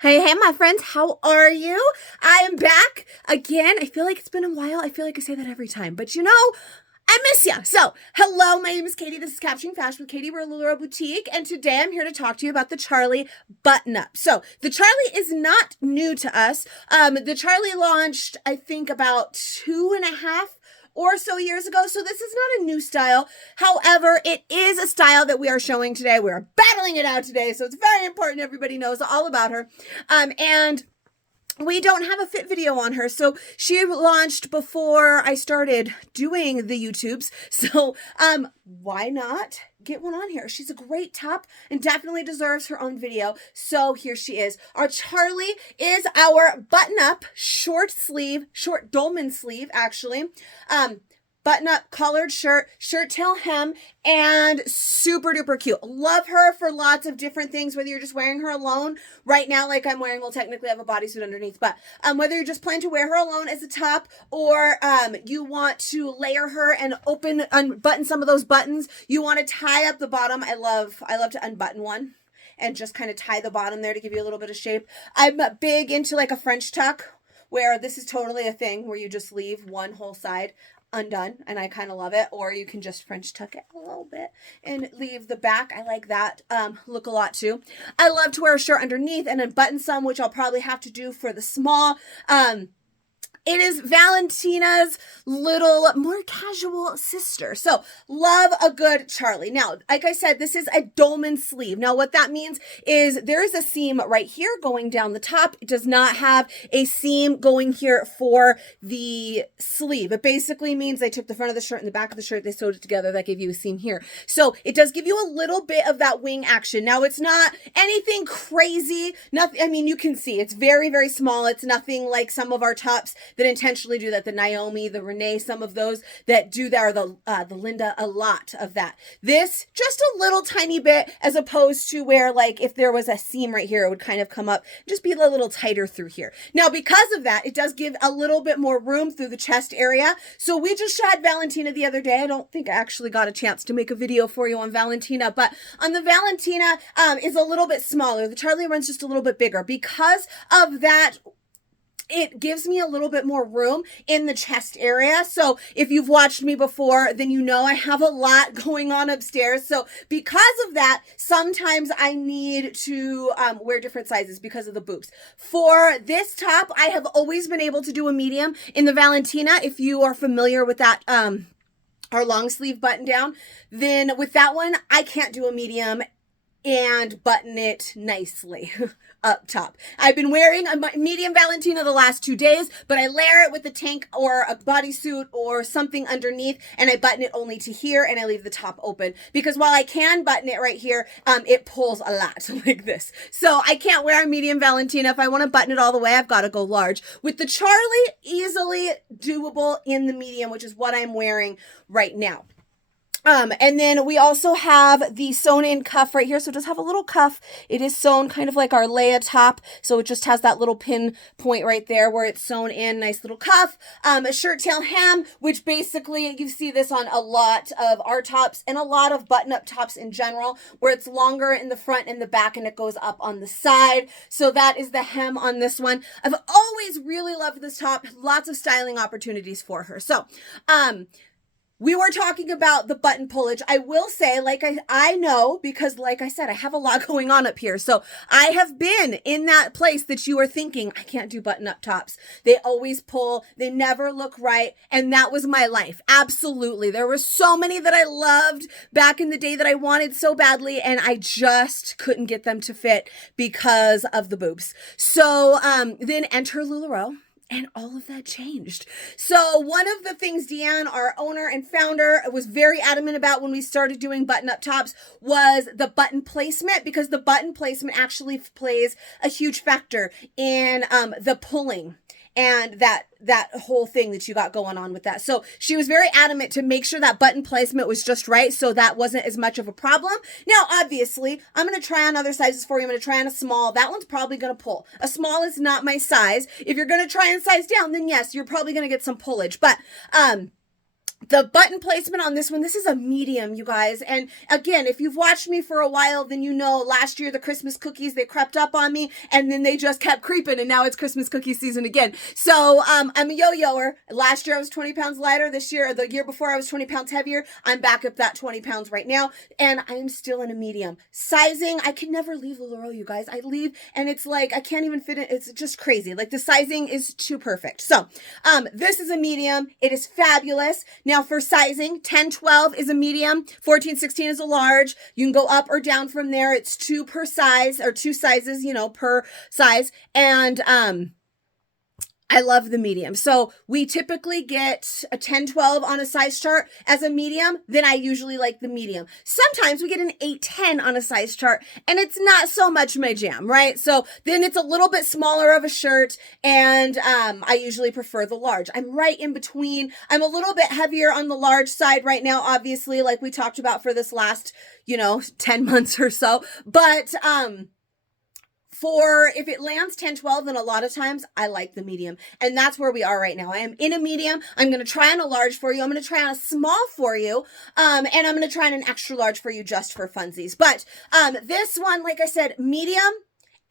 Hey, my friends, how are you? I am back again. I feel like it's been a while. I feel like I say that every time, but I miss you. So, hello, my name is Katie. This is Capturing Fashion with Katie. We're a Lularoe boutique, and today I'm here to talk to you about the Charlie button-up. So, the Charlie is not new to us. The Charlie launched, I think, about 2.5 or so years ago. So this is not a new style. However, it is a style that we are showing today. We are battling it out today. So it's very important everybody knows all about her. And we don't have a fit video on her. So she launched before I started doing the YouTubes. So why not get one on here? She's a great top and definitely deserves her own video. So here she is. Our Charlie is our button-up short dolman sleeve, actually. Button-up collared shirt tail hem, and super duper cute. Love her for lots of different things, whether you're just wearing her alone right now, like I'm wearing, well, technically I have a bodysuit underneath, but whether you're just planning to wear her alone as a top, or you want to layer her and unbutton some of those buttons, you want to tie up the bottom. I love to unbutton one and just kind of tie the bottom there to give you a little bit of shape. I'm big into like a French tuck, where this is totally a thing where you just leave one whole side undone, and I kind of love it. Or you can just French tuck it a little bit and leave the back. I like that look a lot too. I love to wear a shirt underneath and unbutton some, which I'll probably have to do for the small. It is Valentina's little more casual sister. So love a good Charlie. Now, like I said, this is a dolman sleeve. Now, what that means is there is a seam right here going down the top. It does not have a seam going here for the sleeve. It basically means they took the front of the shirt and the back of the shirt, they sewed it together. That gave you a seam here. So it does give you a little bit of that wing action. Now, it's not anything crazy. Nothing. I mean, you can see it's very, very small. It's nothing like some of our tops that intentionally do that. The Naomi, the Renee, some of those that do that, or the Linda, a lot of that. This, just a little tiny bit, as opposed to where, like, if there was a seam right here, it would kind of come up, just be a little tighter through here. Now, because of that, it does give a little bit more room through the chest area. So we just shot Valentina the other day. I don't think I actually got a chance to make a video for you on Valentina, but on the Valentina is a little bit smaller. The Charlie runs just a little bit bigger. Because of that, it gives me a little bit more room in the chest area. So if you've watched me before, then you know I have a lot going on upstairs. So because of that, sometimes I need to wear different sizes because of the boobs. For this top, I have always been able to do a medium. In the Valentina, if you are familiar with that, our long sleeve button down, then with that one, I can't do a medium and button it nicely up top. I've been wearing a medium Valentina the last 2 days, but I layer it with a tank or a bodysuit or something underneath, and I button it only to here, and I leave the top open. Because while I can button it right here, it pulls a lot like this. So I can't wear a medium Valentina. If I want to button it all the way, I've got to go large. With the Charlie, easily doable in the medium, which is what I'm wearing right now. And then we also have the sewn in cuff right here. So it does have a little cuff. It is sewn kind of like our Leia top. So it just has that little pin point right there where it's sewn in. Nice little cuff. A shirt tail hem, which basically you see this on a lot of our tops and a lot of button up tops in general, where it's longer in the front and the back and it goes up on the side. So that is the hem on this one. I've always really loved this top. Lots of styling opportunities for her. So, we were talking about the button pullage. I will say, like I know, because like I said, I have a lot going on up here. So I have been in that place that you are thinking, I can't do button up tops. They always pull. They never look right. And that was my life. Absolutely. There were so many that I loved back in the day that I wanted so badly, and I just couldn't get them to fit because of the boobs. So then enter Lularoe. And all of that changed. So one of the things Deanne, our owner and founder, was very adamant about when we started doing button-up tops was the button placement, because the button placement actually plays a huge factor in the pulling and that whole thing that you got going on with that. So she was very adamant to make sure that button placement was just right, so that wasn't as much of a problem. Now, obviously, I'm going to try on other sizes for you. I'm going to try on a small. That one's probably going to pull. A small is not my size. If you're going to try and size down, then yes, you're probably going to get some pullage. But The button placement on this one, this is a medium, you guys. And again, if you've watched me for a while, then you know last year the Christmas cookies, they crept up on me and then they just kept creeping and now it's Christmas cookie season again. So I'm a yo-yoer. Last year I was 20 pounds lighter. This year, or the year before, I was 20 pounds heavier. I'm back up that 20 pounds right now and I am still in a medium. Sizing, I can never leave LuLaRoe, you guys. I leave and it's like, I can't even fit it. It's just crazy. Like the sizing is too perfect. So this is a medium. It is fabulous. Now for sizing, 10-12 is a medium, 14-16 is a large. You can go up or down from there. It's 2 per size, or 2 sizes, per size. And I love the medium. So we typically get a 10-12 on a size chart as a medium. Then I usually like the medium. Sometimes we get an 8-10 on a size chart and it's not so much my jam, right? So then it's a little bit smaller of a shirt and I usually prefer the large. I'm right in between. I'm a little bit heavier on the large side right now, obviously, like we talked about for this last, 10 months or so. But for if it lands 10-12, then a lot of times I like the medium. And that's where we are right now. I am in a medium. I'm going to try on a large for you. I'm going to try on a small for you. And I'm going to try on an extra large for you just for funsies. But this one, like I said, medium.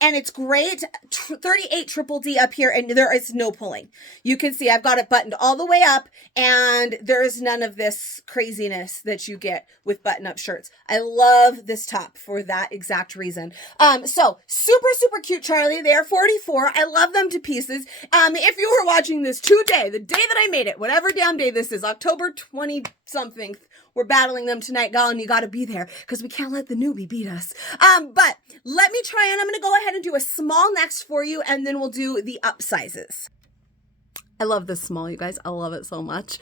And it's great, 38 triple D up here, and there is no pulling. You can see I've got it buttoned all the way up, and there is none of this craziness that you get with button-up shirts. I love this top for that exact reason. So super, super cute, Charlie. They are 44. I love them to pieces. If you were watching this today, the day that I made it, whatever damn day this is, October 20-something, we're battling them tonight, gal, and you got to be there because we can't let the newbie beat us. But let me try, and I'm going to go ahead and do a small next for you, and then we'll do the up sizes. I love this small, you guys. I love it so much.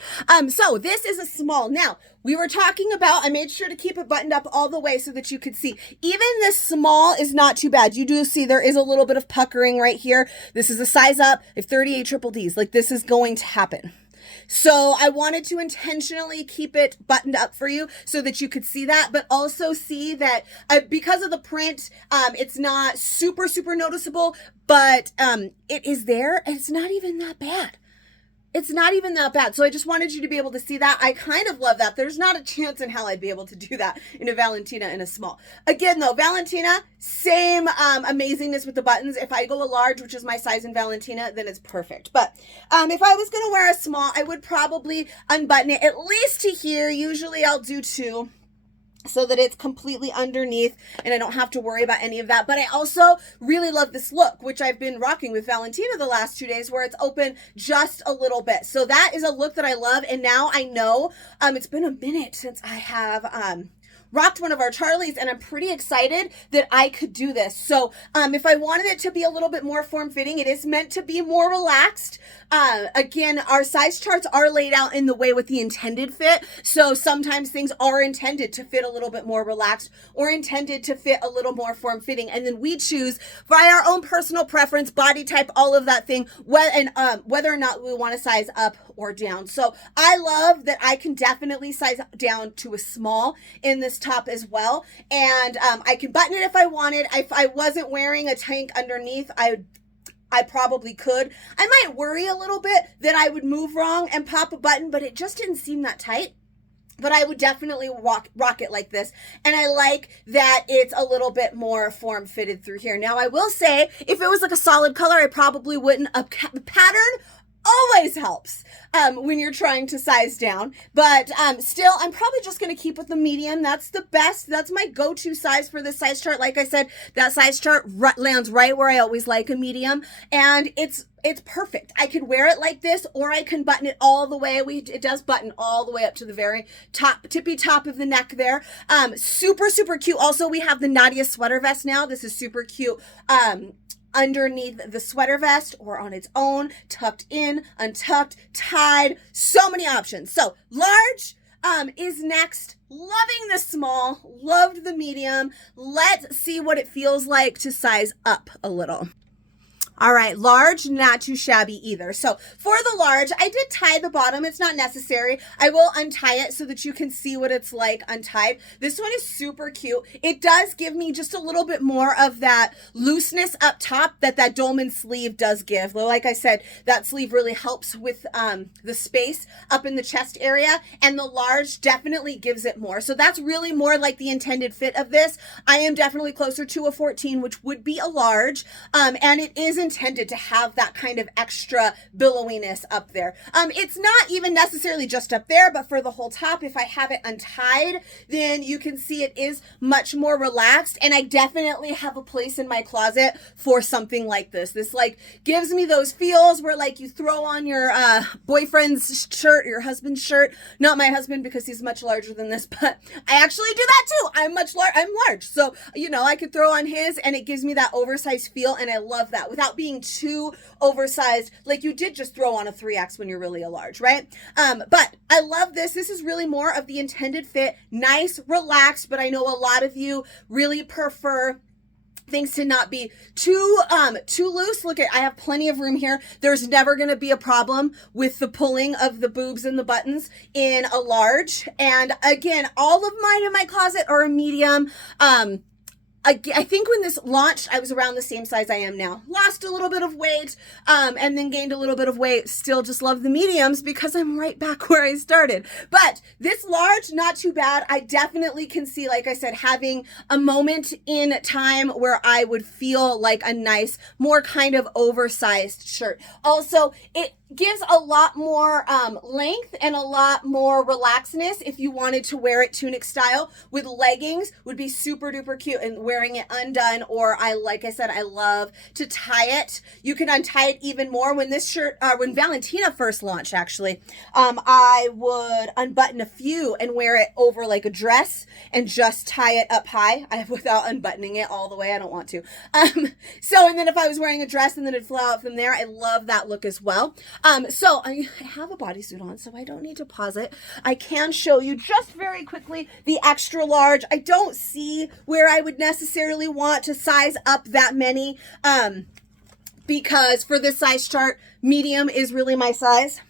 So this is a small. Now, we were talking about, I made sure to keep it buttoned up all the way so that you could see. Even this small is not too bad. You do see there is a little bit of puckering right here. This is a size up. I have 38 triple Ds. Like, this is going to happen. So I wanted to intentionally keep it buttoned up for you so that you could see that, but also see that because of the print, it's not super, super noticeable, but it is there and it's not even that bad. It's not even that bad. So I just wanted you to be able to see that. I kind of love that. There's not a chance in hell I'd be able to do that in a Valentina in a small. Again, though, Valentina, same amazingness with the buttons. If I go a large, which is my size in Valentina, then it's perfect. But if I was going to wear a small, I would probably unbutton it at least to here. Usually I'll do 2. So that it's completely underneath and I don't have to worry about any of that. But I also really love this look, which I've been rocking with Valentina the last 2 days, where it's open just a little bit. So that is a look that I love. And now I know it's been a minute since I have rocked one of our Charlies, and I'm pretty excited that I could do this. So if I wanted it to be a little bit more form-fitting, it is meant to be more relaxed. Again, our size charts are laid out in the way with the intended fit. So sometimes things are intended to fit a little bit more relaxed or intended to fit a little more form-fitting. And then we choose by our own personal preference, body type, all of that thing, whether or not we want to size up or down. So I love that I can definitely size down to a small in this top as well. And I can button it if I wanted. If I wasn't wearing a tank underneath, I probably could. I might worry a little bit that I would move wrong and pop a button, but it just didn't seem that tight. But I would definitely rock it like this. And I like that it's a little bit more form fitted through here. Now I will say, if it was like a solid color, I probably wouldn't. The pattern always helps when you're trying to size down, but still I'm probably just going to keep with the medium. That's the best. That's my go-to size for this size chart. Like I said, that size chart lands right where I always like a medium, and it's perfect. I could wear it like this, or I can button it all the way. It does button all the way up to the very tippy top of the neck there. Super, super cute. Also, we have the Nadia sweater vest now. This is super cute. Underneath the sweater vest or on its own, tucked in, untucked, tied, so many options. So large is next. Loving the small, loved the medium. Let's see what it feels like to size up a little. All right, large, not too shabby either. So for the large, I did tie the bottom. It's not necessary. I will untie it so that you can see what it's like untied. This one is super cute. It does give me just a little bit more of that looseness up top that dolman sleeve does give. Like I said, that sleeve really helps with the space up in the chest area, and the large definitely gives it more. So that's really more like the intended fit of this. I am definitely closer to a 14, which would be a large, and it is intended to have that kind of extra billowiness up there. It's not even necessarily just up there, but for the whole top, if I have it untied, then you can see it is much more relaxed, and I definitely have a place in my closet for something like this. This like gives me those feels where like you throw on your boyfriend's shirt, your husband's shirt. Not my husband because he's much larger than this, but I actually do that too. I'm large. So, you know, I could throw on his and it gives me that oversized feel, and I love that without being too oversized, like you did just throw on a 3X when you're really a large, right? But I love this. This is really more of the intended fit, nice, relaxed, but I know a lot of you really prefer things to not be too loose. Look I have plenty of room here. There's never going to be a problem with the pulling of the boobs and the buttons in a large. And again, all of mine in my closet are a medium. I think when this launched, I was around the same size I am now. Lost a little bit of weight, and then gained a little bit of weight. Still just love the mediums because I'm right back where I started. But this large, not too bad. I definitely can see, like I said, having a moment in time where I would feel like a nice, more kind of oversized shirt. Also, it gives a lot more length and a lot more relaxedness if you wanted to wear it tunic style with leggings. Would be super duper cute, and wearing it undone, or like I said, I love to tie it. You can untie it even more. When this shirt, when Valentina first launched, actually, I would unbutton a few and wear it over like a dress and just tie it up high without unbuttoning it all the way. I don't want to. So, and then if I was wearing a dress and then it'd flow out from there, I love that look as well. So I have a bodysuit on, so I don't need to pause it. I can show you just very quickly the extra large. I don't see where I would necessarily want to size up that many, because for this size chart, medium is really my size.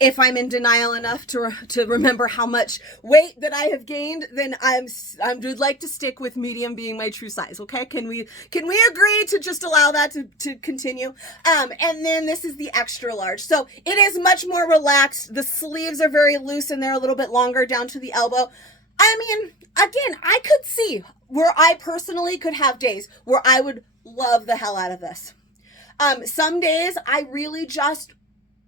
If I'm in denial enough to remember how much weight that I have gained, then I would like to stick with medium being my true size. Okay, can we agree to just allow that to continue? And then this is the extra large, so it is much more relaxed. The sleeves are very loose and they're a little bit longer down to the elbow. I mean, again, I could see where I personally could have days where I would love the hell out of this. Some days I really just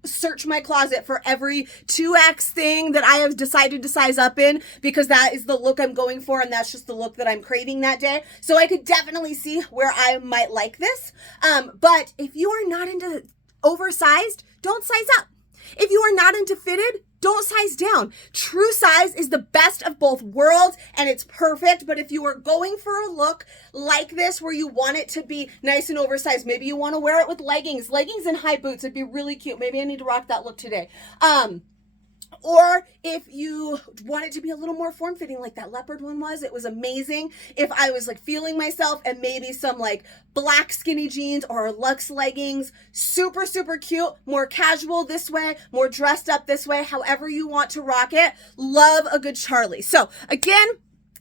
search my closet for every 2X thing that I have decided to size up in, because that is the look I'm going for and that's just the look that I'm craving that day. So I could definitely see where I might like this. But if you are not into oversized, don't size up. If you are not into fitted, don't size down. True size is the best of both worlds and it's perfect. But if you are going for a look like this where you want it to be nice and oversized, maybe you want to wear it with leggings and high boots, it'd be really cute. Maybe I need to rock that look today. Or if you want it to be a little more form-fitting like that leopard one was, it was amazing. If I was like feeling myself and maybe some like black skinny jeans or luxe leggings, super, super cute, more casual this way, more dressed up this way, however you want to rock it. Love a good Charlie. So again,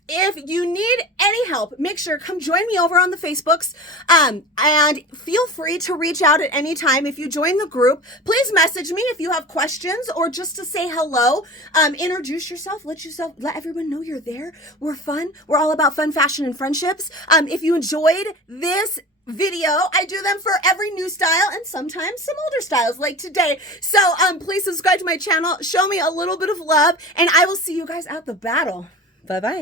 if you need any help, make sure come join me over on the Facebooks, and feel free to reach out at any time. If you join the group, please message me if you have questions or just to say hello. Introduce yourself, let everyone know you're there. We're fun. We're all about fun, fashion, and friendships. If you enjoyed this video, I do them for every new style and sometimes some older styles like today. So please subscribe to my channel, show me a little bit of love, and I will see you guys at the battle. Bye-bye.